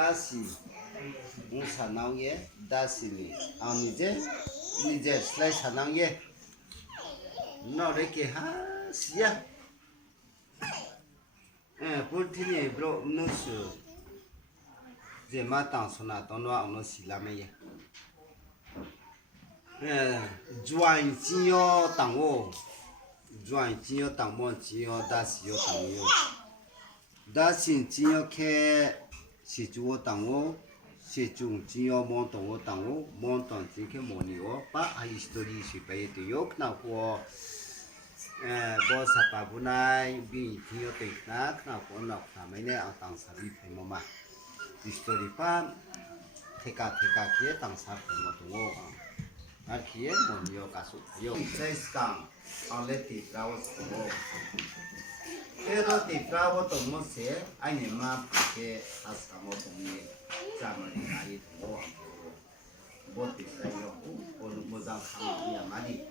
다시 사나우에 다시니 이제 슬라이 사나우에 너렇게 하시야 볼티니 브로 노스 제 마땅 소나 돈와 오노 실라메예 주아인 지요 당오 주아인 지요 당모 지요 다시요 당요 다신 지요케 시주오 당오 시중 지요 몬동오 당오 몬동 지케 모니오 바 아이스토리 시베이티요 나고 보사파부나이 비 티요테나 나고 나메네 아땅사비 페모마 히스토리 파 테카 키에 땅사 페모동오 아키에 모니오 가수 요 세스강 알레티 브라우스고 에로티 브라우 동모세 아니마 파케 아스카모 동니 자마리 아이 동오 보티 사요 오르 모장 카미야 마디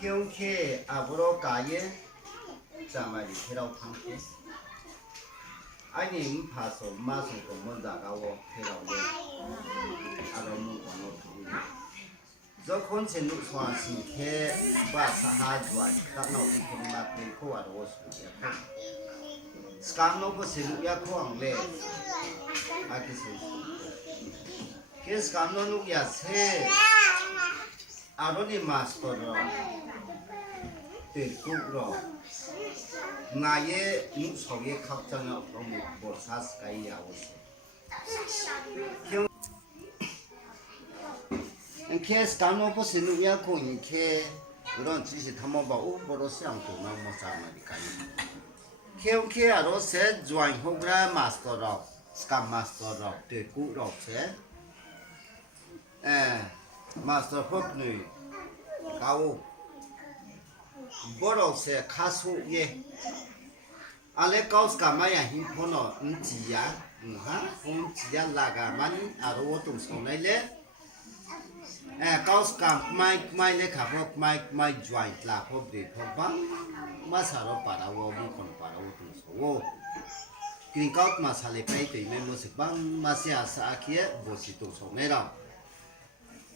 경케 아브로 가예 자마리 테라우 탕케 아니 파소 마소 동모자가오 테라우 아로무 원오 do con chen lu swa si khe ba sa ha juan tak no ni khong ma pe ko a ro su ya kho scam no ko se lu ya kho ang le a ki se ke scam no lu ya se a ro ni master ro te ku ro nga ye nu so ye khap chang no ro mo bo sa sky ya wo se 케스 간호부 신우야 코인 케 그런 지시 탐험바 우보로 시앙도 너무 잘마니까 케오케아로 세 조인 호그라 마스터로 스캄 마스터로 데쿠로 세 마스터 호크누이 가오 보로 세 카수예 알레 카우스카 마야 힘포노 은지야 홈지야 라가 많이 아로 좀 손내래 kauskan mai le kha mai join la phop de phop masaro para wo bu kon para wo tu so green kaut masale pai te me mo se bang masya sa khie bo si tu so me ra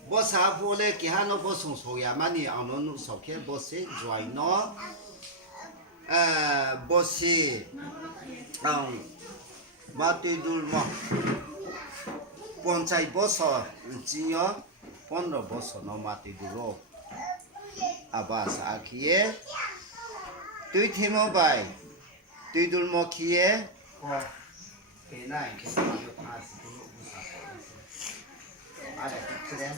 bo sa phu le ki ha no bo song so ya mani ang no nu so khie bo se join no bo si ang ba ti dul mo pon chai bo so ji yo Pondo boso no mati dulu abas akie tui timo bai tui dul mo kie ko kenai ke yo pas dulu busa ada keren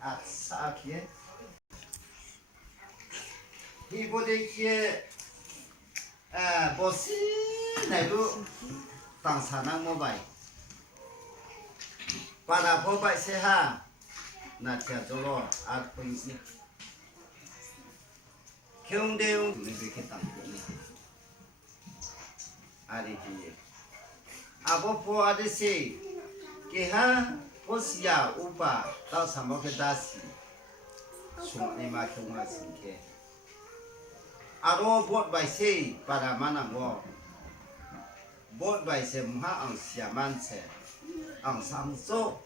at sakie hibo de kie bosi nai du tang sanang mo bai para pobai seha na tia jolo at poisi kyongdeu ni beketam ni ari ji abo po ade se ke ha posia upa ta samoke dasi sumni ma kyongma sinke aro bot bai se para manango bot bai se mha ang siaman se ang samso